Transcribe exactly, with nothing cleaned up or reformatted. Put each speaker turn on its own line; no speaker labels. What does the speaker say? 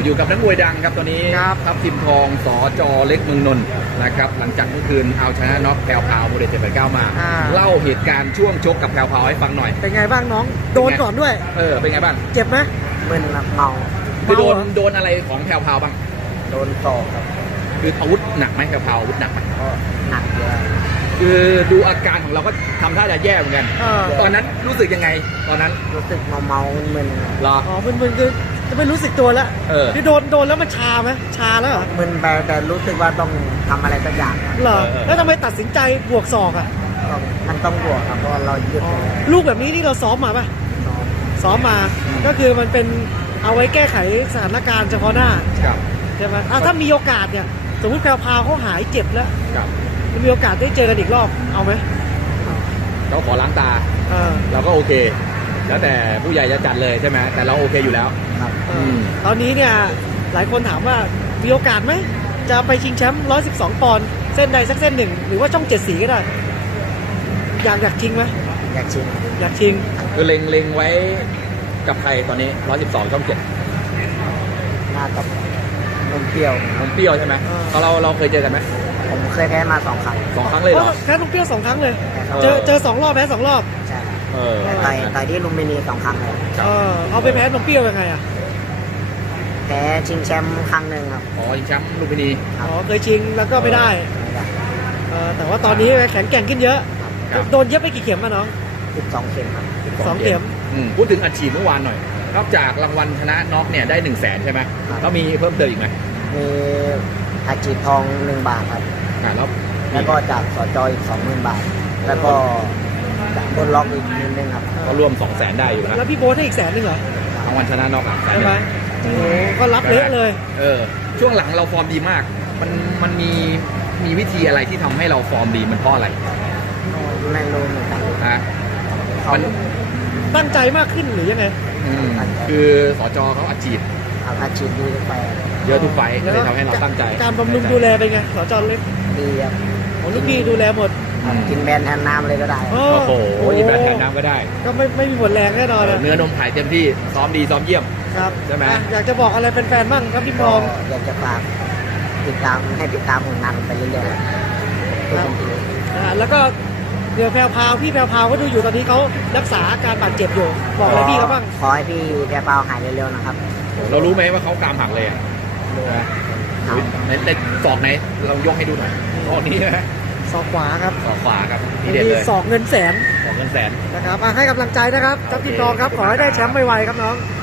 อยู่กับนักมวยดังครับตอนนี้
ครับ
ทัพทิมทองสจเล็กเมืองนนท์นะครับหลังจากเมื่อคืนเอาชนะน็อกแพรวพราวโมเดลเจ็ดแปดเก้ามา
อ่า
เล่าเหตุการณ์ช่วงชกกับแพรวพราวให้ฟังหน่อย
เป็นไงบ้างน้อง โดนก่อนด้วย
เออเป็นไงบ้าง
เจ็บไหม
มึนครับเมา
คือโดน
เมาเหรอ
โดนอะไรของแพรวพราวบ้าง
โดนตอกครับ
คืออาวุธหนักไหมแพรวพราวอาวุธหนักไหม
ก็หนักเยอะ
คือดูอาการของเราก็ทำท่าจะแย่เหมือนกัน
เออ
ตอนนั้นรู้สึกยังไงตอนนั้น
รู้สึกเมาเมาๆมึนๆครับ
เหรอ
อ๋อมึนๆคือจะไม่รู้สึกตัวแล้ว
เออ
คือโดนโดนแล้วมันชาไหมชาแล้วเหรอ
มึนไปแต่รู้สึกว่าต้องทำอะไรสักอย่างครับ
เหรอ
เออ
แล้วทำไมตัดสินใจบวกศอกอ่ะ
ต้องมันต้องบวกครับเพราะเราหยุด
อ๋อ
เลย
ลูกแบบนี้นี่เราซ้อมมาป่ะ
ซ้อม
ซ้อมมา ก็คือมันเป็นเอาไว้แก้ไขสถานการณ์เฉพาะหน้า
ครับ
ใช่ไหมอ่ะถ้ามีโอกาสเนี่ยสมมติแพรวพราวเขาหายเจ็บแล้ว
ครับ
มีโอกาสได้เจอกันอีกรอบเอาไหม
เขาขอล้างตา
เออ เรา
เราก็โอเค แล้วแต่ผู้ใหญ่จะจัดเลยใช่ไหมแต่เราโอเคอยู่แล้ว
ครับ
เอ
อื
อ
ม
ตอนนี้เนี่ยหลายคนถามว่ามีโอกาสไหมจะไปชิงแชมป์หนึ่งร้อยสิบสองปอนด์เส้นใดสักเส้นหนึ่งหรือว่าช่องเจ็ดสีก็ได้ อยากอยากชิงไหม
อยากชิม
อยากชิง
คือเล็งเล็งไว้กับใครตอนนี้ร้อยสิบสองช่องเจ็ด
หน้ากับนมเปรี้ยว
ผมเปรี้ยวใช่ไหม
เออ
เราเราเราเคยเจอกันไหม
ผมเคยแพ้มาสองครั้ง
สองครั้งเลยเหรอ
แพ้ลูกเปรี้ยวสองครั้งเลย
แต่เขา
เจอเจอสองรอบแพ้สองรอบ
ใช่ครับ
เออ
แต่ต่อยต่อยที่ลุมพินีสองครั้งเลย
ครับ
เออเอาไปแพ้นมเปรี้ยวยังไงอ่ะ
แพ้ชิงแชมป์ครั้งหนึ่งครับ
อ๋อยิงแชมป์ลูกพินี
อ๋อเคยชิงแล้วก็ไม่ได้
ไม่ได้
เออแต่ว่าตอนนี้แข็งแกร่งขึ้นเยอะ
ครับ
โดนเย็บไปกี่เข็มมาน้อง
สิบสองเข็มครับ
สองเข็ม
อืมพูดถึงอัดฉีดเมื่อวานหน่อย นอกจากรางวัลชนะน็อกเนี่ยได้หนึ่งแสนใช่ไหมแล้วมีเพิ่มเติมอีกไหม
มีอาชีพทองหนึ่งบาทครับ
อ่าแล้ว
แล้วก็จากสจอีกสองหมื่นบาท แล้วก็จากบนล็อกอีกนิดนึงครับ
ก็รวมสองแสนได้อยู่นะ
แล้วพี่โบ๊ทให้อีกแสนหนึ่งเหรอ
รางวัลชนะน็อกอ่ะแสน
ใช่
ห
ไหม
นึ่ง
โอ้โหก็รับเละเลย
เออช่วงหลังเราฟอร์มดีมาก มันมันมีมีวิธีอะไรที่ทำให้เราฟอร์มดีมันเพราะอะไร
ไม่รู้เหมือนกัน
ฮะ
เขา
มัน
ตั้งใจมากขึ้นหรือยังไง
อืมคือสจเขาอัดฉีด
เอาอาชีพดีไป
เยอะทุกไฟต์ก็เลยทำให้เราตั้งใจ
การบำรุงดูแลเป็นไงสจเล็ก
ดีครับ
โอ้ลูกพี่ดูแลหมด
อืม
กินแบรนด์แทนน้ำเลยก็ได้
โอ้
โอ้โหอีกแบบแทนน้ำก็ได้
ก็ไม่ไม่มีหมดแรงแน่นอนอะ
เนื้อนมไข่เต็มที่ซ้อมดีซ้อมเยี่ยม
ครับ
ใช่ไหม
อ่ะอยากจะบอกอะไรแฟนๆบ้างครับพี่พ
ก็
อง
อยากจะฝากติดตามให้ติดตามผลงานผมไปเรื่อยๆทุกคนที
อ่าแล้วก็เดี๋ยวแพรวพราวพี่แพรวพราวก็ดูอยู่ตอนนี้เขารักษาอาการบาดเจ็บอยู่บอกอะไรพี่เขาบ้าง
ขอให้พี่แพรเปาหายเร็วๆนะครับ
เรารู้ไหมว่าเขากรามหักเลยอ่ะ
ดู
นะ
ครับ
ในในศอกไหนเรายกให้ดูหน่อยศอกนี้นะ
ศอกขวาครับ
ศอกขวาครับนี่เด็ดเลย
ศอกเงินแสน
ศอกเงินแสน
นะครับอ่ะให้กำลังใจนะครับทัพทิมทองครับขอให้ได้แชมป์ไวๆครับน้อง
ค